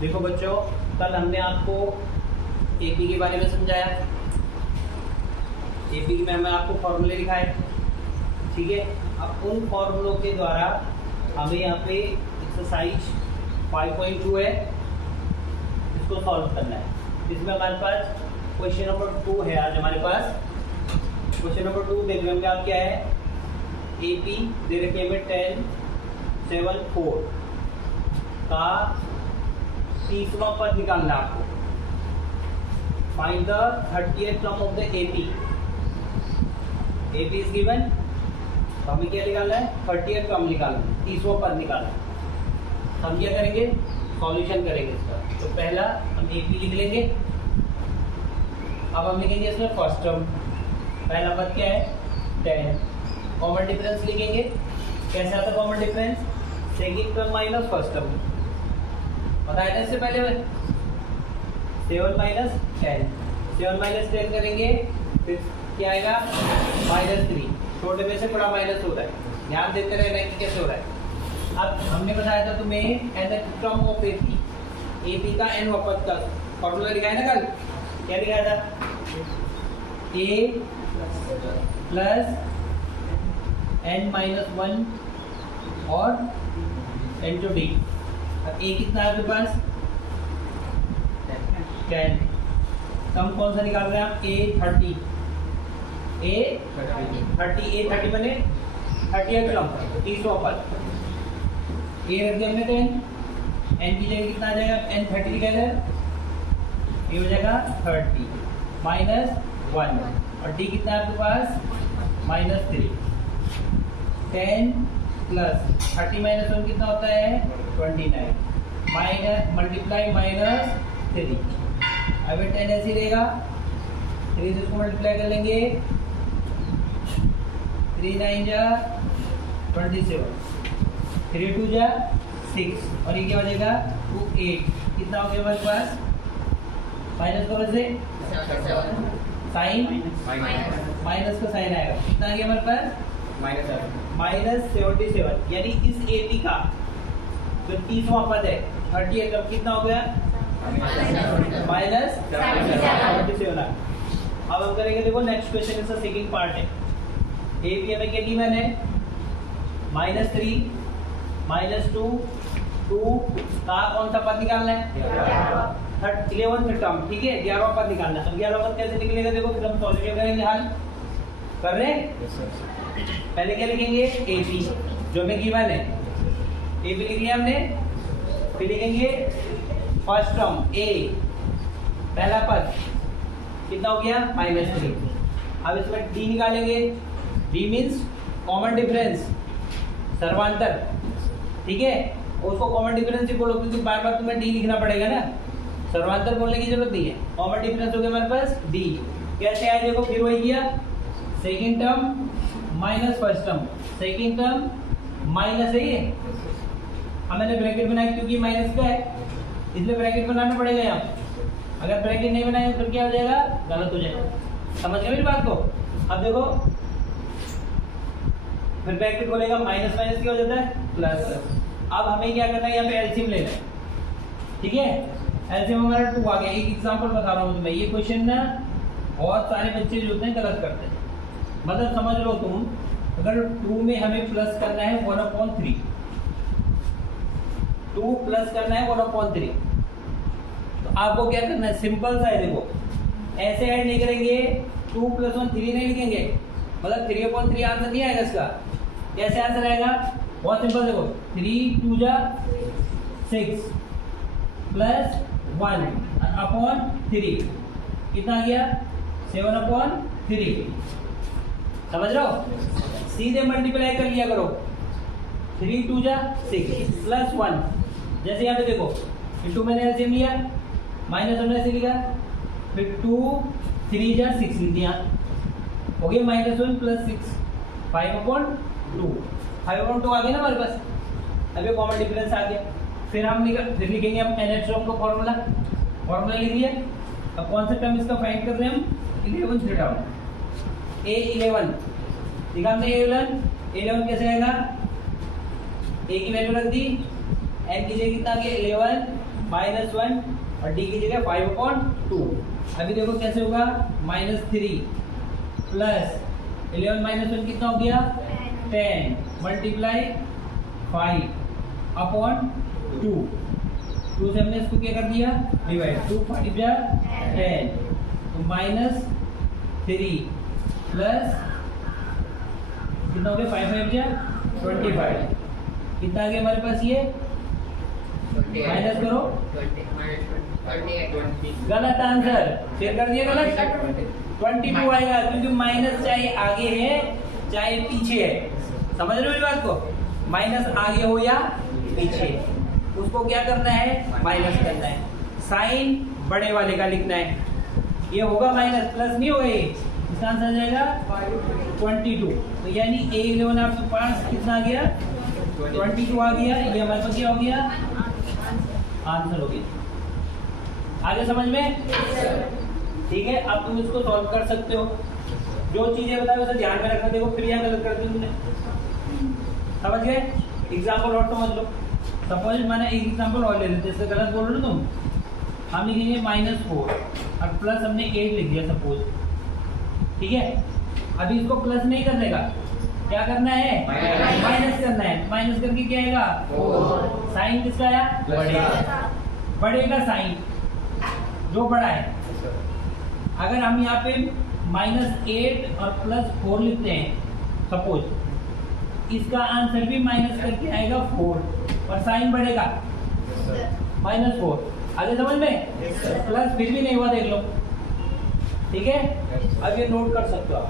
देखो बच्चों, कल हमने आपको एपी के बारे में समझाया। एपी में हमने आपको फॉर्मूले लिखाए, ठीक है। अब उन फॉर्मूलों के द्वारा हमें यहाँ पे एक्सरसाइज 5.2 है, इसको सॉल्व करना है। इसमें हमारे पास क्वेश्चन नंबर 2 है। आज हमारे पास क्वेश्चन नंबर 2 देख लेंगे आप क्या है। एपी दे रखी है हमें 10, 7, 4 का 30वां पद निकालना है आपको। Find the 30th term of the AP. AP is given, तो हमें क्या निकालना है? 30th टर्म निकालना है, 30वां पद निकालना है। हम क्या करेंगे? सॉल्यूशन करेंगे इसका। तो पहला हम एपी लिख लेंगे। अब हम लिखेंगे इसमें फर्स्ट टर्म। पहला पद क्या है? 10। कॉमन डिफरेंस लिखेंगे। कैसे आता common difference? Second term minus first term. बताया था इससे पहले में 7 माइनस 10। 7 माइनस 10 करेंगे, फिर क्या आएगा? -3। छोटे में से बड़ा माइनस हो रहा है, ध्यान देते रहना कि कैसे हो रहा है। अब हमने बताया था तुम्हें nth term of AP, AP का n पद का फॉर्मूला लिखाया ना कल। क्या लिखाया था? a प्लस n-1 और n टू d। अब a कितना है आपके पास? 10। सम कौन सा निकाल रहे हैं आप? a30 बने 30th टर्म, 30वां पद। a रख दिया हमने 10, n की जगह कितना आ जाएगा? n30 लिखा है, ये हो जाएगा 30 -1 और d कितना है आपके पास? -3। 10 प्लस 30 -1 कितना होता है? 29 मल्टीप्लाई -3। अब 10 ऐसे ही रहेगा, 3 से इसको मल्टीप्लाई कर लेंगे, 3 9 जा 27, 3 2 जा 6 और ये क्या हो जाएगा? 2 8। कितना हो गया हमारे पास? माइनस करो से साइन, माइनस का साइन आएगा। कितना आ गया हमारे पास? -77। यानी इस एपी का जो 30वां पद है 30 का कितना हो गया? -77। अब हम करेंगे, देखो नेक्स्ट क्वेश्चन इसका सेकंड पार्ट है। एपी हमें क्या गिवन है? -3 -2 2 का कौन सा पद निकालना है? 11th टर्म, ठीक है, 11वां पद निकालना है। अब 11वां पद कैसे निकलेगा? देखो फिर हम सॉल्यूशन करेंगे। हल कर रहे हैं। पहले क्या लिखेंगे? एपी जो हमें गिवन है, एपी लिख लिया हमने। फिर लिखेंगे फर्स्ट टर्म ए, पहला पद कितना हो गया? -3। अब इसमें डी निकालेंगे। डी मीन्स कॉमन डिफरेंस, सर्वांतर, ठीक है। उसको कॉमन डिफरेंस ही बोलो, क्योंकि बार बार तुम्हें डी लिखना पड़ेगा ना, सर्वांतर बोलने की जरूरत नहीं है। कॉमन डिफरेंस हो गया हमारे पास डी। कैसे आए? देखो फिर वही किया, second term minus first term, second term minus है ये। अब मैंने ब्रैकेट बनाया क्योंकि माइनस का है, इसलिए ब्रैकेट बनाना पड़ेगा यहाँ। अगर ब्रैकेट नहीं बनाए तो क्या हो जाएगा? गलत हो जाएगा। समझ गए मेरी बात को? अब देखो फिर ब्रैकेट खोलेगा, माइनस माइनस क्या हो जाता है? प्लस। अब हमें क्या करना है? यहाँ पे एलसीएम लेना है, ठीक है। एलसीएम हमारा 2 आ गया। एक एग्जांपल बता रहा हूँ तुम्हें। ये क्वेश्चन ना बहुत सारे बच्चे जो होते हैं गलत करते हैं। मतलब समझ लो तुम, अगर 2 में हमें प्लस करना है 1/3, 2 प्लस करना है 1/3, तो आपको क्या करना है? सिंपल सा है, देखो ऐसे ऐड नहीं करेंगे। 2 + 1 3 नहीं लिखेंगे, मतलब 3/3 आंसर नहीं आएगा इसका। कैसे आंसर आएगा? बहुत सिंपल, देखो 3 2 जा 6 प्लस 1/3 कितना आ गया? 7/3। समझ रहे हो? सीधे मल्टीप्लाई कर लिया करो। 3 2 जा 6 प्लस 1, जैसे यहाँ पे देखो इंटू मैंने एलसीएम लिया, माइनस हमने ऐसे लिखा, फिर 2 3 जा 6 लिख दिया, हो गया -1 + 6 5/2। 5/2 आ गया ना हमारे पास। अब ये कॉमन डिफरेंस आ गया। फिर हम फिर लिखेंगे हम nth टर्म का फॉर्मूला लिख लिया। अब कौन सा टर्म इसका फाइंड कर रहे हैं हम? 11th टर्म, A11 लिखा हमने। A11 कैसे आएगा? A की वैल्यू रख दी, n की जगह कितना आ गया? 11 -1 और d की जगह 5/2। अभी देखो कैसे होगा, -3 प्लस 11 - 1 कितना हो गया 10 मल्टीप्लाई 5/2। 2 से हमने इसको क्या कर दिया डिवाइड, 2 5 जा 10, तो -3 प्लस कितना हो गया 5 5 जा 25। कितना आ गया हमारे पास, ये माइनस करो, गलत आंसर, शेयर कर दिया गलत, 22 आएगा, क्योंकि माइनस चाहे आगे है चाहे पीछे है। समझ रहे हो इस बात को, माइनस आगे हो या पीछे, उसको क्या करना है माइनस करना है। साइन बड़े वाले का लिखना है, ये होगा माइनस, प्लस नहीं होगा, ये इसका आंसर आ जाएगा 22। तो यानी A11 आपके पास कितना आ गया 22 आ गया, ये हमारे पास क्या हो गया आंसर हो गया। आगे समझ में, ठीक है। अब तुम इसको सॉल्व कर सकते हो, जो चीजें बताए उसे ध्यान में रखना। देखो फिर यहाँ गलत कर दी तुमने, समझ गए। एग्जाम्पल और समझ लो, सपोज मैंने एक एग्जाम्पल और ले लेते, इससे गलत बोल रहे हो तुम। हम लिखेंगे -4 और प्लस हमने 8 लिख दिया सपोज, ठीक है। अभी इसको प्लस नहीं करने का, क्या करना है माइनस करना है। माइनस करके क्या आएगा, साइन किसका आया बड़े का साइन, जो बड़ा है। अगर हम यहाँ पे -8 और +4 लिखते हैं सपोज, इसका आंसर भी माइनस करके आएगा 4 और साइन बढ़ेगा -4। आगे समझ में, प्लस फिर भी नहीं हुआ, देख लो, ठीक है। अब ये नोट कर सकते हो आप।